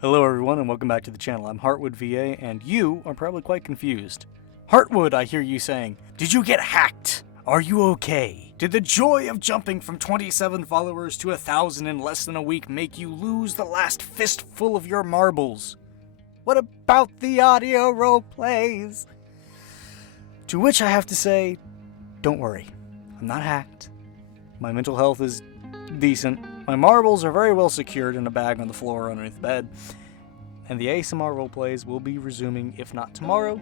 Hello everyone and welcome back to the channel. I'm HeartwoodVA and you are probably quite confused. Heartwood, I hear you saying, did you get hacked? Are you okay? Did the joy of jumping from 27 followers to 1,000 in less than a week make you lose the last fistful of your marbles? What about the audio role plays? To which I have to say, don't worry, I'm not hacked. My mental health is decent. My marbles are very well secured in a bag on the floor underneath the bed. And the ASMR roleplays will be resuming, if not tomorrow,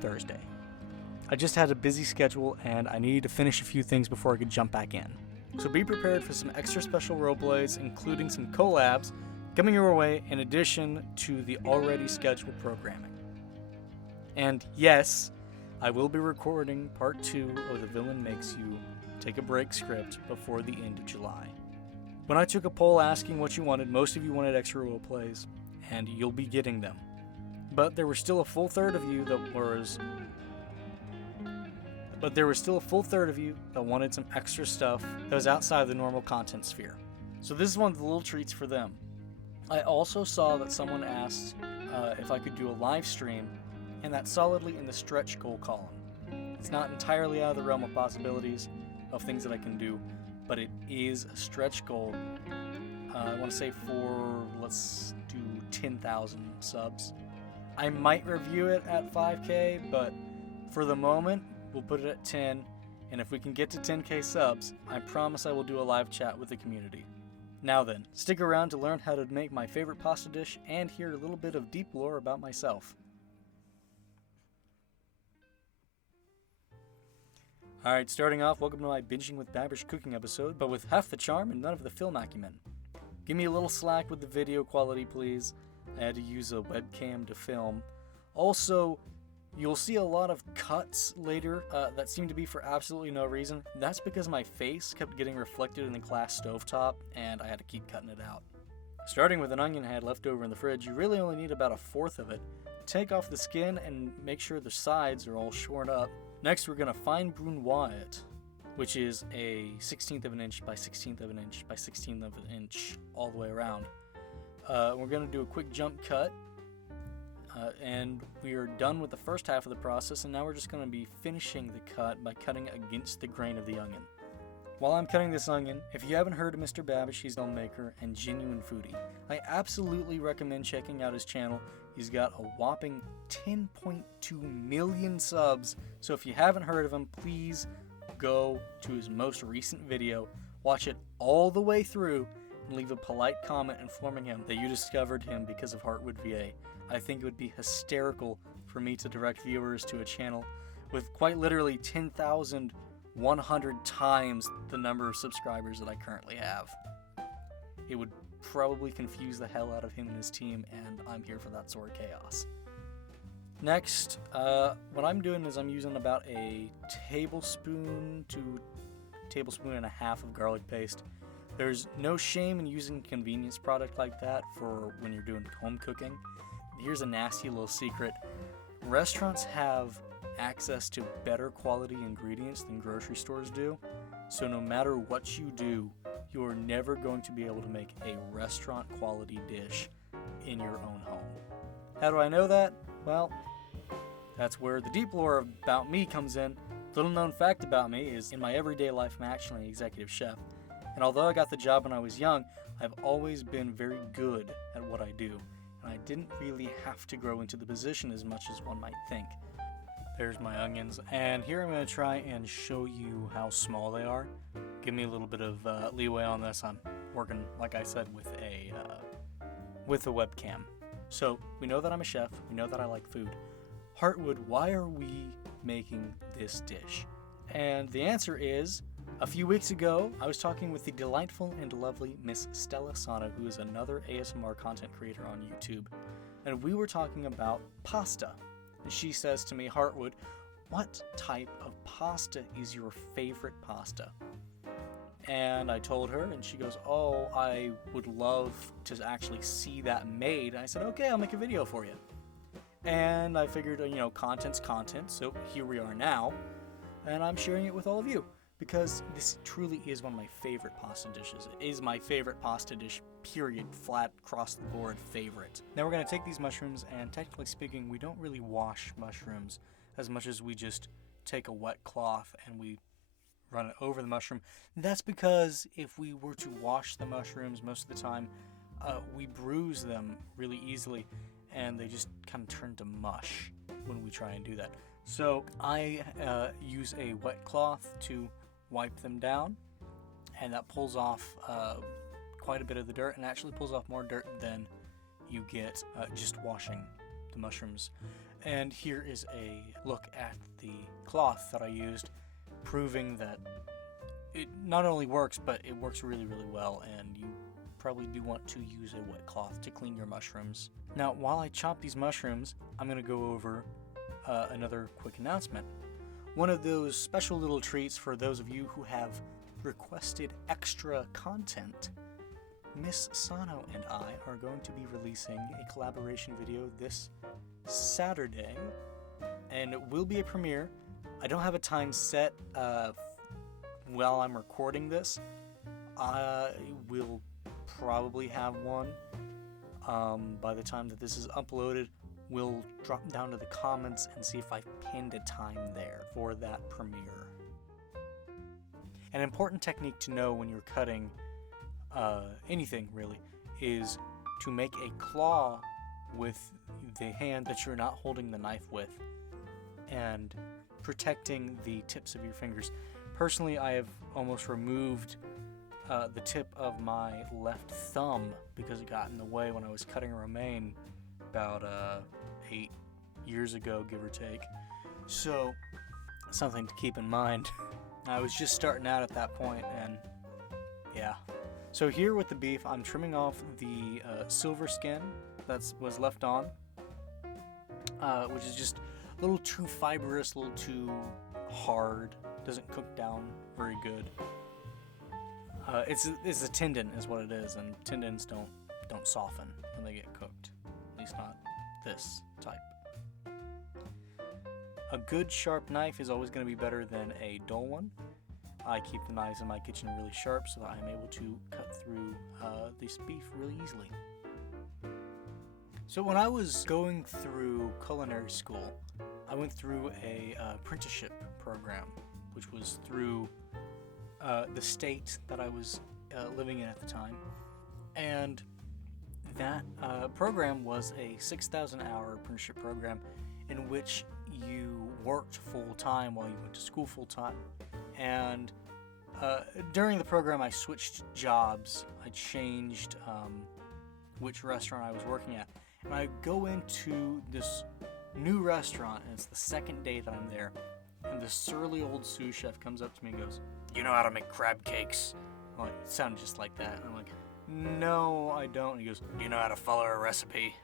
Thursday. I just had a busy schedule and I needed to finish a few things before I could jump back in. So be prepared for some extra special roleplays, including some collabs, coming your way in addition to the already scheduled programming. And yes, I will be recording part 2 of The Villain Makes You Take a Break script before the end of July. When I took a poll asking what you wanted, most of you wanted extra roleplays, and you'll be getting them. But there were still a full third of you that wanted some extra stuff that was outside the normal content sphere. So this is one of the little treats for them. I also saw that someone asked if I could do a live stream, and that's solidly in the stretch goal column. It's not entirely out of the realm of possibilities of things that I can do, but it is a stretch goal. I want to say let's do 10,000 subs. I might review it at 5K, but for the moment, we'll put it at 10, and if we can get to 10K subs, I promise I will do a live chat with the community. Now then, stick around to learn how to make my favorite pasta dish and hear a little bit of deep lore about myself. Alright, starting off, welcome to my Binging with Babish cooking episode, but with half the charm and none of the film acumen. Give me a little slack with the video quality, please. I had to use a webcam to film. Also, you'll see a lot of cuts later that seem to be for absolutely no reason. That's because my face kept getting reflected in the glass stovetop, and I had to keep cutting it out. Starting with an onion I had left over in the fridge, you really only need about a fourth of it. Take off the skin and make sure the sides are all shorn up. Next, we're going to fine Brunoise it, which is a 1/16 of an inch by 1/16 of an inch by 1/16 of an inch all the way around. We're going to do a quick jump cut, and we are done with the first half of the process, and now we're just going to be finishing the cut by cutting against the grain of the onion. While I'm cutting this onion, if you haven't heard of Mr. Babish, he's a filmmaker and genuine foodie. I absolutely recommend checking out his channel. He's got a whopping 10.2 million subs, so if you haven't heard of him, please go to his most recent video, watch it all the way through, and leave a polite comment informing him that you discovered him because of HeartwoodVA. I think it would be hysterical for me to direct viewers to a channel with quite literally 10,100 times the number of subscribers that I currently have. It would probably confuse the hell out of him and his team, and I'm here for that sort of chaos. Next, what I'm doing is I'm using about a tablespoon to tablespoon and a half of garlic paste. There's no shame in using a convenience product like that for when you're doing home cooking. Here's a nasty little secret. Restaurants have access to better quality ingredients than grocery stores do, so no matter what you do, you're never going to be able to make a restaurant quality dish in your own home. How do I know that? Well, that's where the deep lore about me comes in. Little known fact about me is in my everyday life I'm actually an executive chef, and although I got the job when I was young, I've always been very good at what I do, and I didn't really have to grow into the position as much as one might think. There's my onions, and here I'm going to try and show you how small they are. Give me a little bit of leeway on this. I'm working, like I said, with a webcam. So we know that I'm a chef. We know that I like food. Heartwood, why are we making this dish? And the answer is, a few weeks ago, I was talking with the delightful and lovely Miss Stella Sana, who is another ASMR content creator on YouTube, and we were talking about pasta. And she says to me, Heartwood, what type of pasta is your favorite pasta? And I told her, and she goes, oh, I would love to actually see that made. And I said, okay, I'll make a video for you. And I figured, content's content, so here we are now, and I'm sharing it with all of you, because this truly is one of my favorite pasta dishes. It is my favorite pasta dish, period, flat, across the board favorite. Now we're going to take these mushrooms, and technically speaking, we don't really wash mushrooms as much as we just take a wet cloth and we run it over the mushroom. That's because if we were to wash the mushrooms most of the time, we bruise them really easily, and they just kind of turn to mush when we try and do that. So I use a wet cloth to wipe them down, and that pulls off quite a bit of the dirt, and actually pulls off more dirt than you get just washing the mushrooms. And here is a look at the cloth that I used, proving that it not only works, but it works really, really well, and you probably do want to use a wet cloth to clean your mushrooms. Now, while I chop these mushrooms, I'm going to go over another quick announcement. One of those special little treats for those of you who have requested extra content. Miss Sano and I are going to be releasing a collaboration video this Saturday, and it will be a premiere. I don't have a time set while I'm recording this. I will probably have one by the time that this is uploaded. We'll drop down to the comments and see if I pinned a time there for that premiere. An important technique to know when you're cutting anything really is to make a claw with the hand that you're not holding the knife with and protecting the tips of your fingers. Personally, I have almost removed the tip of my left thumb because it got in the way when I was cutting romaine about 8 years ago, give or take. So, something to keep in mind. I was just starting out at that point, and yeah. So here with the beef, I'm trimming off the silver skin that was left on, which is just a little too fibrous, a little too hard, doesn't cook down very good. It's a tendon is what it is, and tendons don't soften when they get cooked, at least not this type. A good sharp knife is always going to be better than a dull one. I keep the knives in my kitchen really sharp so that I'm able to cut through this beef really easily. So when I was going through culinary school, I went through a apprenticeship program, which was through the state that I was living in at the time. And that program was a 6,000-hour apprenticeship program in which you worked full-time while you went to school full-time. And during the program, I switched jobs. I changed which restaurant I was working at. And I go into this new restaurant, and it's the second day that I'm there. And this surly old sous chef comes up to me and goes, "You know how to make crab cakes?" I'm like, it sounded just like that. And I'm like, "No, I don't." And he goes, "Do you know how to follow a recipe?"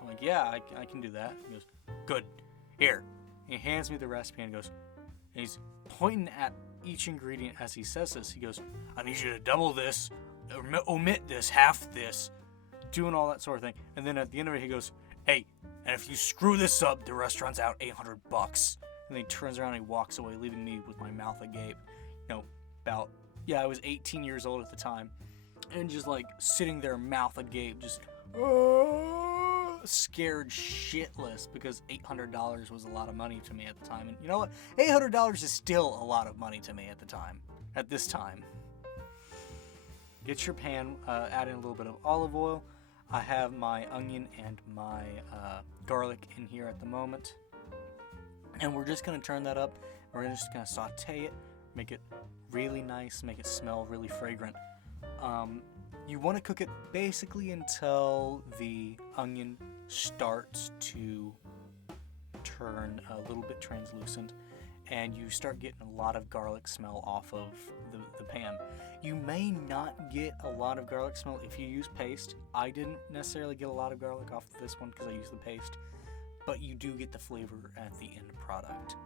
I'm like, "Yeah, I can do that." He goes, "Good. Here." And he hands me the recipe and goes, and he's pointing at each ingredient as he says this. He goes, "I need you to double this, omit this, half this," doing all that sort of thing. And then at the end of it, he goes, "Hey, and if you screw this up, the restaurant's out $800. And then he turns around and he walks away, leaving me with my mouth agape. I was 18 years old at the time. And just like sitting there, mouth agape, just scared shitless because $800 was a lot of money to me at the time. And you know what? $800 is still a lot of money to me at this time. Get your pan, add in a little bit of olive oil. I have my onion and my garlic in here at the moment. And we're just going to turn that up. We're just going to saute it, make it really nice, make it smell really fragrant. You want to cook it basically until the onion starts to turn a little bit translucent and you start getting a lot of garlic smell off of the pan. You may not get a lot of garlic smell if you use paste. I didn't necessarily get a lot of garlic off of this one because I used the paste, but you do get the flavor at the end product.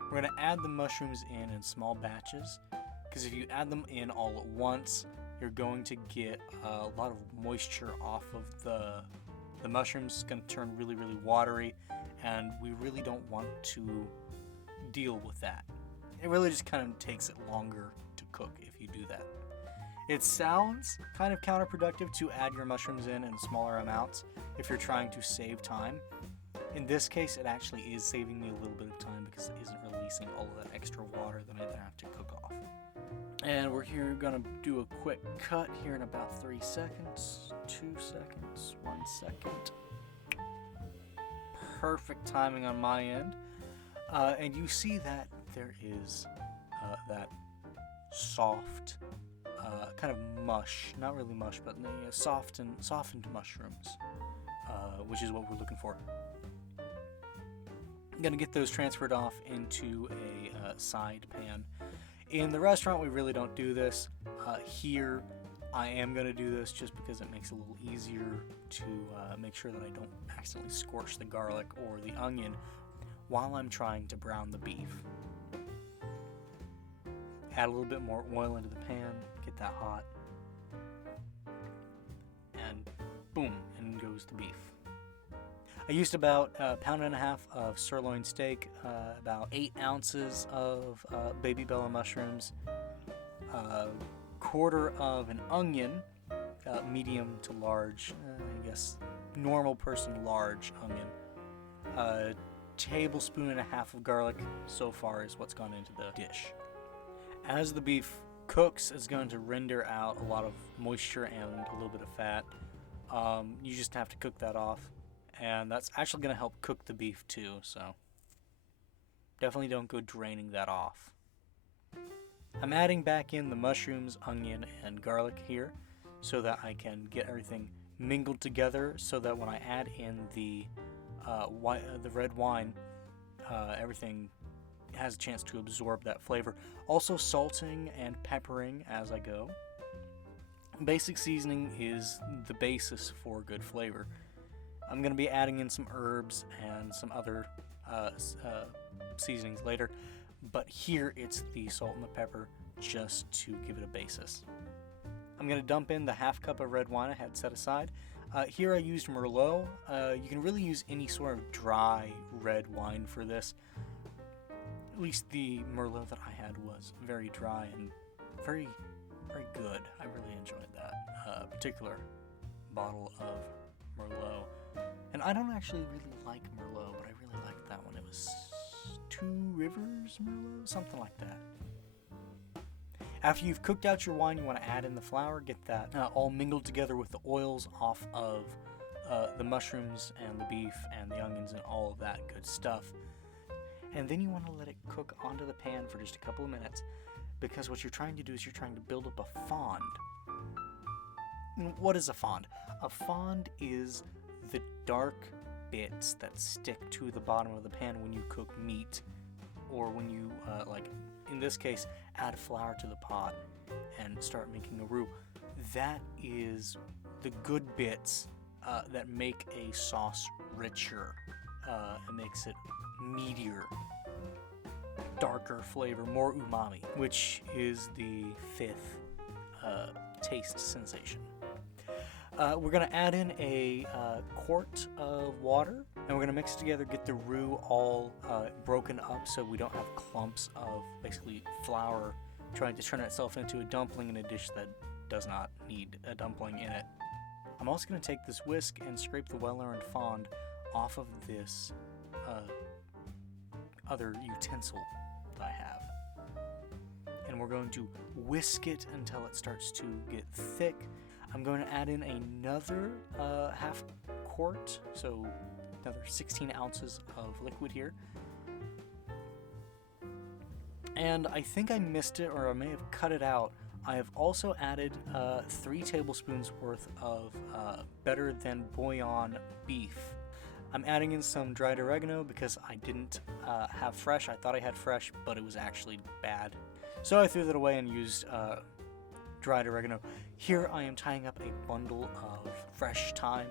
We're going to add the mushrooms in small batches, because if you add them in all at once, you're going to get a lot of moisture off of the mushrooms. It's going to turn really, really watery, and we really don't want to deal with that. It really just kind of takes it longer to cook if you do that. It sounds kind of counterproductive to add your mushrooms in smaller amounts if you're trying to save time. In this case, it actually is saving me a little bit of time because it isn't releasing all of that extra water that I then have to cook off. And we're here gonna do a quick cut here in about 3 seconds, 2 seconds, 1 second. Perfect timing on my end. And you see that there is that soft kind of mush, not really mush, but softened mushrooms, which is what we're looking for. I'm gonna get those transferred off into a side pan. In the restaurant, we really don't do this. Here, I am gonna do this just because it makes it a little easier to make sure that I don't accidentally scorch the garlic or the onion while I'm trying to brown the beef. Add a little bit more oil into the pan, get that hot, and boom, in goes the beef. I used about 1.5 pounds of sirloin steak, about 8 ounces of baby bella mushrooms, 1/4 of an onion, medium to large, I guess normal person large onion, 1.5 tablespoons of garlic so far is what's gone into the dish. As the beef cooks, it's going to render out a lot of moisture and a little bit of fat. You just have to cook that off, and that's actually going to help cook the beef too, so definitely don't go draining that off. I'm adding back in the mushrooms, onion, and garlic here so that I can get everything mingled together so that when I add in the red wine, everything has a chance to absorb that flavor. Also salting and peppering as I go. Basic seasoning is the basis for good flavor. I'm going to be adding in some herbs and some other seasonings later, but here it's the salt and the pepper just to give it a basis. I'm going to dump in the 1/2 cup of red wine I had set aside. Here I used Merlot. You can really use any sort of dry red wine for this. At least the Merlot that I had was very dry and very, very good. I really enjoyed that particular bottle of Merlot. And I don't actually really like Merlot, but I really liked that one. It was Two Rivers Merlot, something like that. After you've cooked out your wine, you want to add in the flour, get that all mingled together with the oils off of the mushrooms and the beef and the onions and all of that good stuff. And then you want to let it cook onto the pan for just a couple of minutes, because what you're trying to do is you're trying to build up a fond. And what is a fond? A fond is the dark bits that stick to the bottom of the pan when you cook meat, or when you, like in this case, add flour to the pot and start making a roux. That is the good bits that make a sauce richer. It makes it meatier, darker flavor, more umami, which is the 5th taste sensation. We're going to add in a quart of water, and we're going to mix it together, get the roux all broken up so we don't have clumps of basically flour trying to turn itself into a dumpling in a dish that does not need a dumpling in it. I'm also going to take this whisk and scrape the well-earned fond off of this other utensil that I have. And we're going to whisk it until it starts to get thick. I'm going to add in another 1/2 quart, so another 16 ounces of liquid here. And I think I missed it, or I may have cut it out. I have also added 3 tablespoons worth of better than bouillon beef. I'm adding in some dried oregano because I didn't have fresh. I thought I had fresh, but it was actually bad. So I threw that away and used dried oregano. Here I am tying up a bundle of fresh thyme,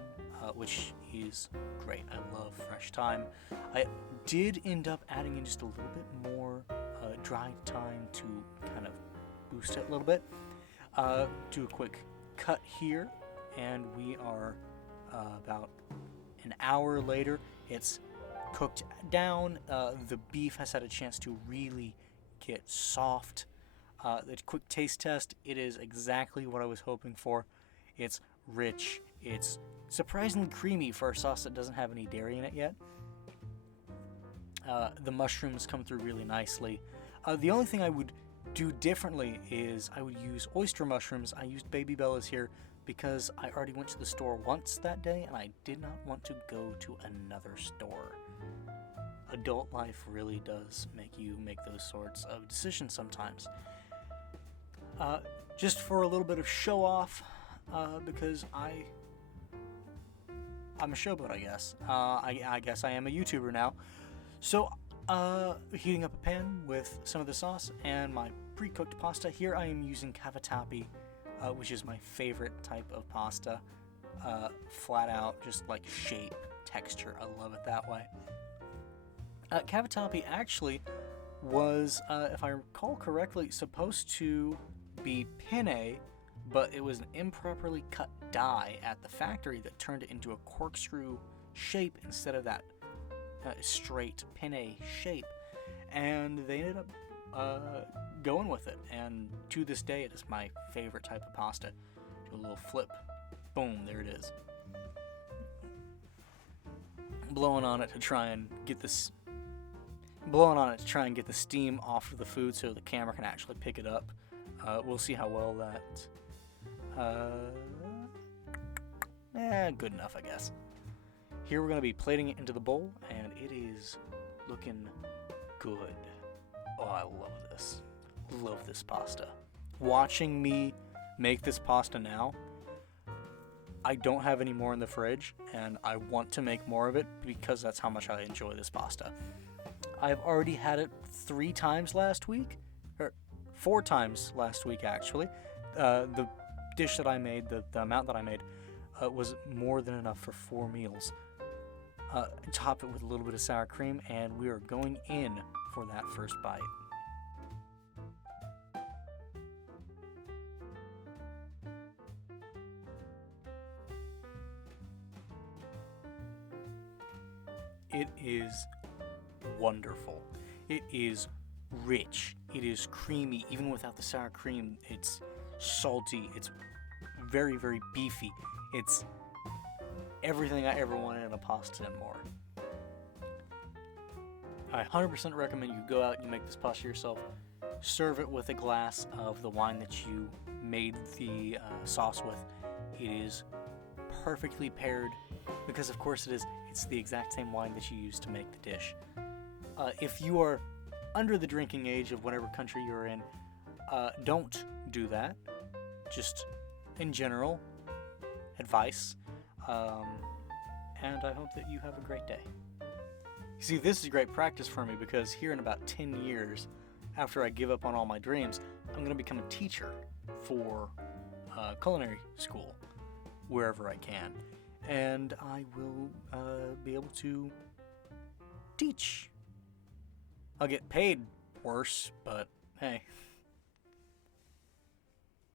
which is great. I love fresh thyme. I did end up adding in just a little bit more dried thyme to kind of boost it a little bit. Do a quick cut here, and we are about an hour later. It's cooked down. The beef has had a chance to really get soft. The quick taste test, it is exactly what I was hoping for. It's rich. It's surprisingly creamy for a sauce that doesn't have any dairy in it yet. The mushrooms come through really nicely. The only thing I would do differently is I would use oyster mushrooms. I used Baby Bella's here because I already went to the store once that day and I did not want to go to another store. Adult life really does make you make those sorts of decisions sometimes. Just for a little bit of show off, because I'm a showboat, I guess. I guess I am a YouTuber now. So, heating up a pan with some of the sauce and my pre-cooked pasta. Here I am using cavatappi, which is my favorite type of pasta. Flat out, just like shape, texture. I love it that way. Cavatappi actually was, if I recall correctly, supposed to be penne, but it was an improperly cut die at the factory that turned it into a corkscrew shape instead of that straight penne shape, and they ended up going with it, and to this day it is my favorite type of pasta. Do a little flip, boom, there it is. Blowing on it to try and get the steam off of the food so the camera can actually pick it up. We'll see how well that... good enough, I guess. Here we're going to be plating it into the bowl, and it is looking good. Oh, I love this. Love this pasta. Watching me make this pasta now, I don't have any more in the fridge, and I want to make more of it because that's how much I enjoy this pasta. I've already had it 3 times last week, or 4 times last week, actually. The dish that I made, the amount that I made, was more than enough for 4 meals. Top it with a little bit of sour cream, and we are going in for that first bite. It is wonderful. It is rich. It is creamy. Even without the sour cream, it's salty. It's very, very beefy. It's everything I ever wanted in a pasta and more. I 100% recommend you go out and you make this pasta yourself. Serve it with a glass of the wine that you made the sauce with. It is perfectly paired because, of course, it's the exact same wine that you use to make the dish. If you are under the drinking age of whatever country you're in, don't do that. Just in general, advice. And I hope that you have a great day. You see, this is great practice for me because here in about 10 years, after I give up on all my dreams, I'm going to become a teacher for culinary school, wherever I can. And I will be able to teach. I'll get paid worse, but hey.